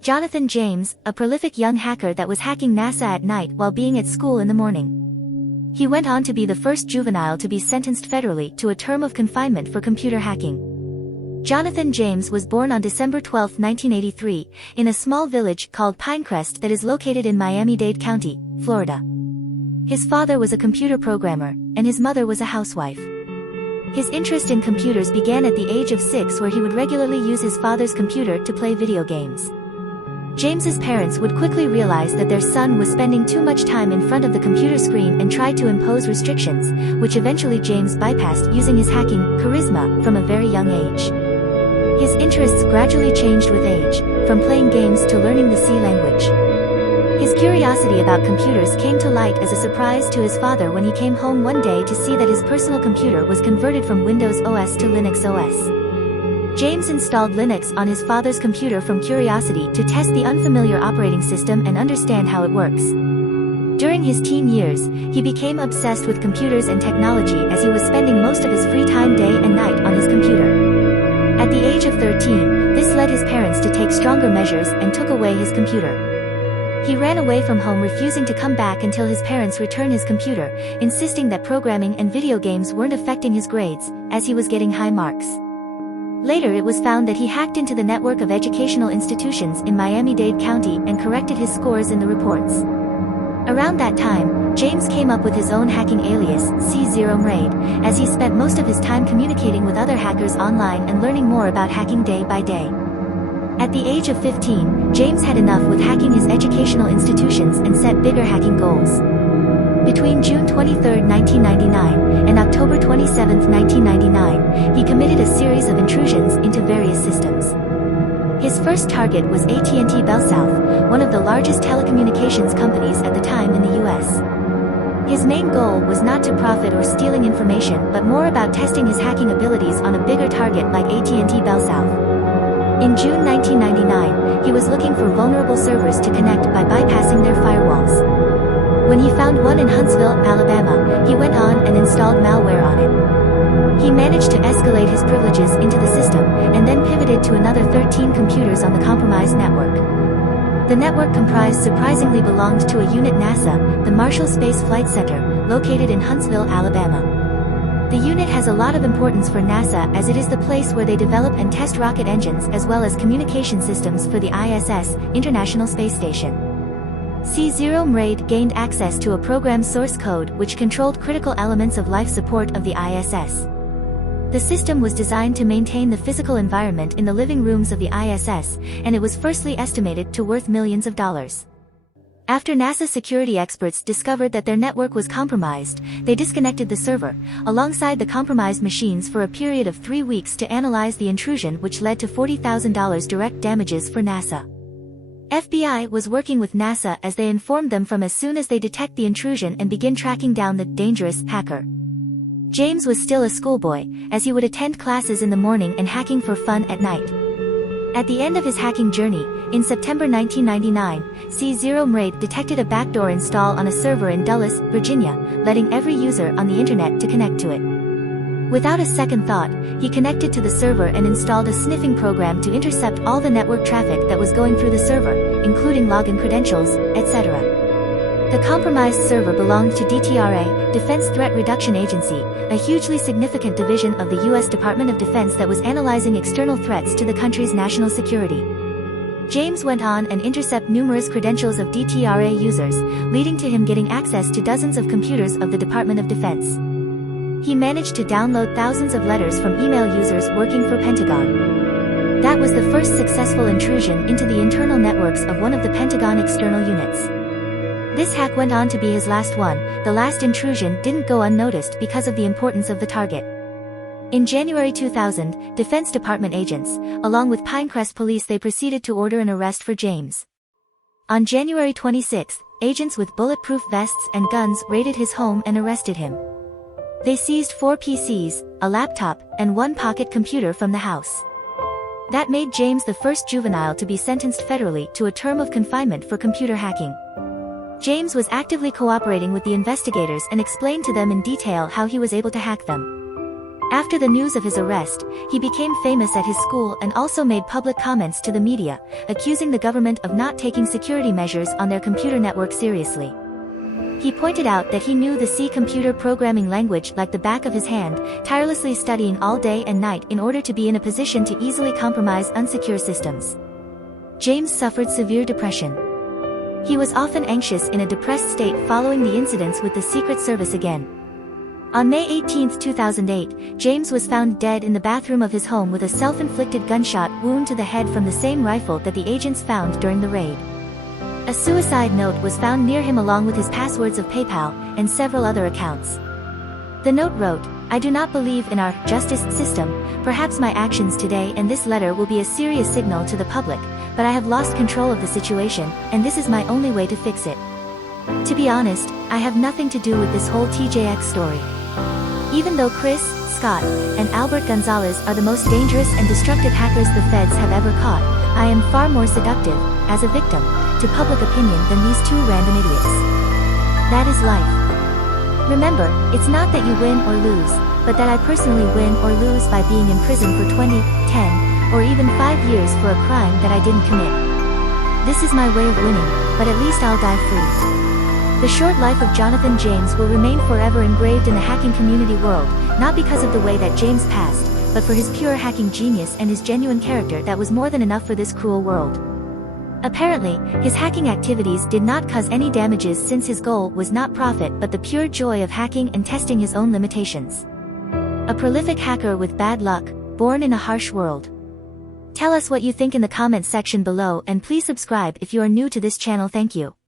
Jonathan James, a prolific young hacker that was hacking NASA at night while being at school in the morning. He went on to be the first juvenile to be sentenced federally to a term of confinement for computer hacking. Jonathan James was born on December 12, 1983, in a small village called Pinecrest that is located in Miami-Dade County, Florida. His father was a computer programmer, and his mother was a housewife. His interest in computers began at the age of 6, where he would regularly use his father's computer to play video games. James's parents would quickly realize that their son was spending too much time in front of the computer screen and tried to impose restrictions, which eventually James bypassed using his hacking charisma from a very young age. His interests gradually changed with age, from playing games to learning the C language. His curiosity about computers came to light as a surprise to his father when he came home one day to see that his personal computer was converted from Windows OS to Linux OS. James installed Linux on his father's computer from curiosity to test the unfamiliar operating system and understand how it works. During his teen years, he became obsessed with computers and technology as he was spending most of his free time day and night on his computer. At the age of 13, this led his parents to take stronger measures and took away his computer. He ran away from home, refusing to come back until his parents returned his computer, insisting that programming and video games weren't affecting his grades, as he was getting high marks. Later it was found that he hacked into the network of educational institutions in Miami-Dade County and corrected his scores in the reports. Around that time, James came up with his own hacking alias, C0mraid, as he spent most of his time communicating with other hackers online and learning more about hacking day by day. At the age of 15, James had enough with hacking his educational institutions and set bigger hacking goals. Between June 23, 1999, and October 27, 1999, he committed a series of intrusions into various systems. His first target was AT&T BellSouth, one of the largest telecommunications companies at the time in the US. His main goal was not to profit or stealing information, but more about testing his hacking abilities on a bigger target like AT&T BellSouth. In June 1999, he was looking for vulnerable servers to connect by bypassing their firewalls. When he found one in Huntsville, Alabama, he went on and installed malware on it. He managed to escalate his privileges into the system, and then pivoted to another 13 computers on the compromised network. The network comprised surprisingly belonged to a unit NASA, the Marshall Space Flight Center, located in Huntsville, Alabama. The unit has a lot of importance for NASA as it is the place where they develop and test rocket engines as well as communication systems for the ISS, International Space Station. C0mraid gained access to a program source code which controlled critical elements of life support of the ISS. The system was designed to maintain the physical environment in the living rooms of the ISS, and it was firstly estimated to worth millions of dollars. After NASA security experts discovered that their network was compromised, they disconnected the server, alongside the compromised machines for a period of 3 weeks to analyze the intrusion, which led to $40,000 direct damages for NASA. FBI was working with NASA as they informed them from as soon as they detect the intrusion and begin tracking down the dangerous hacker. James was still a schoolboy, as he would attend classes in the morning and hacking for fun at night. At the end of his hacking journey, in September 1999, C0mraid detected a backdoor install on a server in Dulles, Virginia, letting every user on the internet to connect to it. Without a second thought, he connected to the server and installed a sniffing program to intercept all the network traffic that was going through the server, including login credentials, etc. The compromised server belonged to DTRA, Defense Threat Reduction Agency, a hugely significant division of the U.S. Department of Defense that was analyzing external threats to the country's national security. James went on and intercept numerous credentials of DTRA users, leading to him getting access to dozens of computers of the Department of Defense. He managed to download thousands of letters from email users working for Pentagon. That was the first successful intrusion into the internal networks of one of the Pentagon external units. This hack went on to be his last one. The last intrusion didn't go unnoticed because of the importance of the target. In January 2000, Defense Department agents, along with Pinecrest police, they proceeded to order an arrest for James. On January 26, agents with bulletproof vests and guns raided his home and arrested him. They seized 4 PCs, a laptop, and 1 pocket computer from the house. That made James the first juvenile to be sentenced federally to a term of confinement for computer hacking. James was actively cooperating with the investigators and explained to them in detail how he was able to hack them. After the news of his arrest, he became famous at his school and also made public comments to the media, accusing the government of not taking security measures on their computer network seriously. He pointed out that he knew the C computer programming language like the back of his hand, tirelessly studying all day and night in order to be in a position to easily compromise unsecure systems. James suffered severe depression. He was often anxious in a depressed state following the incidents with the Secret Service again. On May 18, 2008, James was found dead in the bathroom of his home with a self-inflicted gunshot wound to the head from the same rifle that the agents found during the raid. A suicide note was found near him along with his passwords of PayPal and several other accounts. The note wrote, "I do not believe in our justice system, perhaps my actions today and this letter will be a serious signal to the public, but I have lost control of the situation, and this is my only way to fix it. To be honest, I have nothing to do with this whole TJX story. Even though Chris, Scott, and Albert Gonzalez are the most dangerous and destructive hackers the feds have ever caught, I am far more seductive, as a victim, to public opinion than these two random idiots. That is life. Remember, it's not that you win or lose, but that I personally win or lose by being in prison for 20, 10, or even 5 years for a crime that I didn't commit. This is my way of winning, but at least I'll die free." The short life of Jonathan James will remain forever engraved in the hacking community world, not because of the way that James passed, but for his pure hacking genius and his genuine character that was more than enough for this cruel world. Apparently, his hacking activities did not cause any damages since his goal was not profit but the pure joy of hacking and testing his own limitations. A prolific hacker with bad luck, born in a harsh world. Tell us what you think in the comments section below and please subscribe if you are new to this channel. Thank you.